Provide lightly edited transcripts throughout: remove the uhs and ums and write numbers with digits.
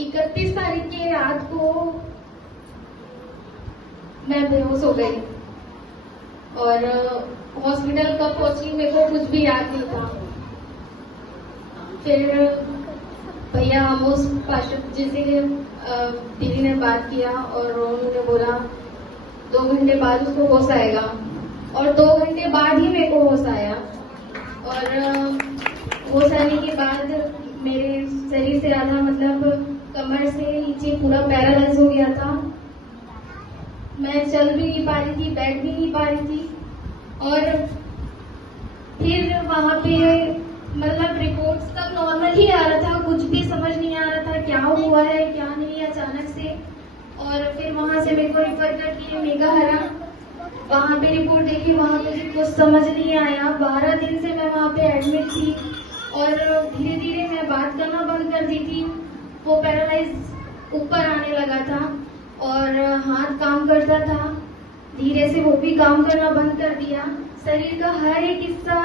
31 तारीख की रात को मैं बेहोश हो गई और हॉस्पिटल कब पहुंची मेरे को कुछ भी याद नहीं था। फिर भैया आमोस पाशक जी से दीदी ने बात किया और उन्होंने बोला 2 घंटे बाद उसको होश आएगा और 2 घंटे बाद ही मेरे को होश आया। और होश आने के बाद मेरे शरीर से आधा मतलब कमर से नीचे पूरा पैरालाइज हो गया था। मैं चल भी नहीं पा रही थी, बैठ भी नहीं पा रही थी। और फिर वहां पे मतलब रिपोर्ट्स सब नॉर्मल ही आ रहा था, कुछ भी समझ नहीं आ रहा था क्या हुआ है क्या नहीं अचानक से। और फिर वहां से मेरे को रेफर कर दिए मेघाहरा। वहां पे रिपोर्ट देखी, वहां पे कुछ समझ नहीं आया। 12 दिन से मैं वहां पे एडमिट थी और धीरे धीरे मैं बात करना बंद कर दी थी। वो पैरालाइज ऊपर आने लगा था और हाथ काम करता था, धीरे से वो भी काम करना बंद कर दिया। शरीर का हर एक हिस्सा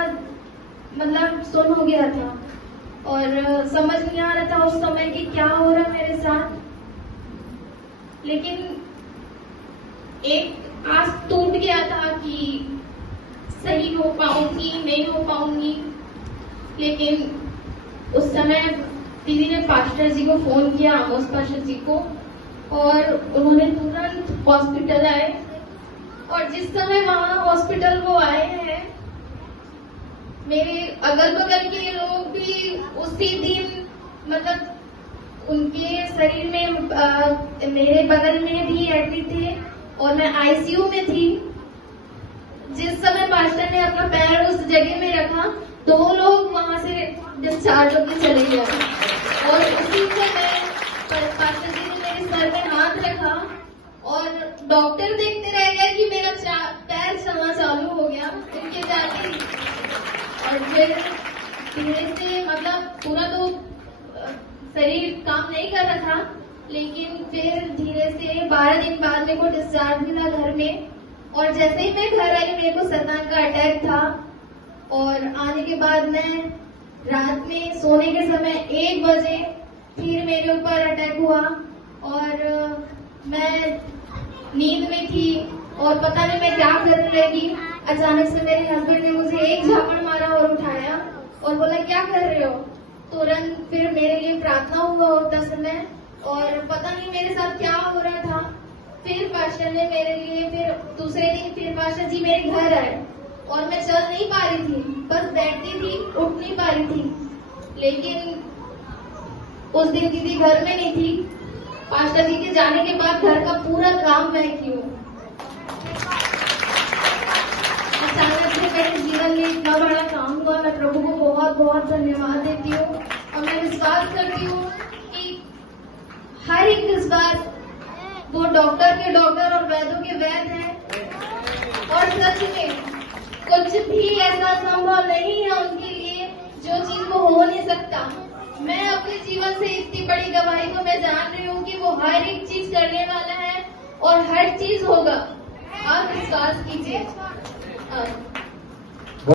मतलब सुन्न हो गया था और समझ नहीं आ रहा था उस समय कि क्या हो रहा मेरे साथ। लेकिन एक आस टूट गया था कि सही हो पाऊंगी नहीं हो पाऊंगी। लेकिन उस समय दीदी ने पास्टर जी को फोन किया, आमोस पास्टर जी को, और उन्होंने तुरंत हॉस्पिटल आए। और जिस समय वहां हॉस्पिटल वो आए हैं, मेरे अगल बगल के लोग भी उसी दिन मतलब उनके शरीर में मेरे बगल में भी एडमिट थे और मैं आईसीयू में थी। जिस समय पास्टर ने अपना पैर उस जगह में रखा, 2 लोग वहां से डिस्चार्ज होकर चले गए और उसी समय पास्टर जी ने मेरे सर में हाथ रखा और डॉक्टर देखते रह गया कि मेरा पैर चलना चालू हो गया उनके जाके। और फिर धीरे से मतलब पूरा तो शरीर काम नहीं कर रहा था, लेकिन फिर धीरे से 12 दिन बाद मेरे को डिस्चार्ज मिला घर में। और जैसे ही मैं घर आई मेरे को शैतान का अटैक था और आने के बाद मैं रात में सोने के समय 1 बजे फिर मेरे ऊपर अटैक हुआ और मैं नींद में थी और पता नहीं मैं क्या करने लगी। अचानक से मेरे हस्बैंड ने मुझे एक झापड़ मारा और उठाया और बोला क्या कर रहे हो। तुरंत फिर मेरे लिए प्रार्थना हुआ उतना समय और पता नहीं मेरे साथ क्या हो रहा था। फिर पास्टर ने मेरे लिए फिर दूसरे दिन फिर पास्टर जी मेरे घर आए और मैं चल नहीं पा रही थी, बस बैठती थी, उठ नहीं पा रही थी। लेकिन उस दिन दीदी घर में नहीं थी। पास्टर जी के जाने के बाद घर का पूरा काम मैं की हूँ। अचानक से मेरे जीवन में इतना बड़ा काम हुआ, मैं प्रभु को बहुत बहुत धन्यवाद देती हूँ। और मैं विश्वास करती हूँ कि हर एक इस बार वो डॉक्टर के डॉक्टर और वैद्यों के वैद्य हैं और सच में कुछ भी ऐसा संभव नहीं है उनके लिए जो चीज को हो नहीं सकता। मैं अपने जीवन से इतनी बड़ी गवाही को मैं जान रही हूँ कि वो हर एक चीज करने वाला है और हर चीज होगा। आप विश्वास कीजिए।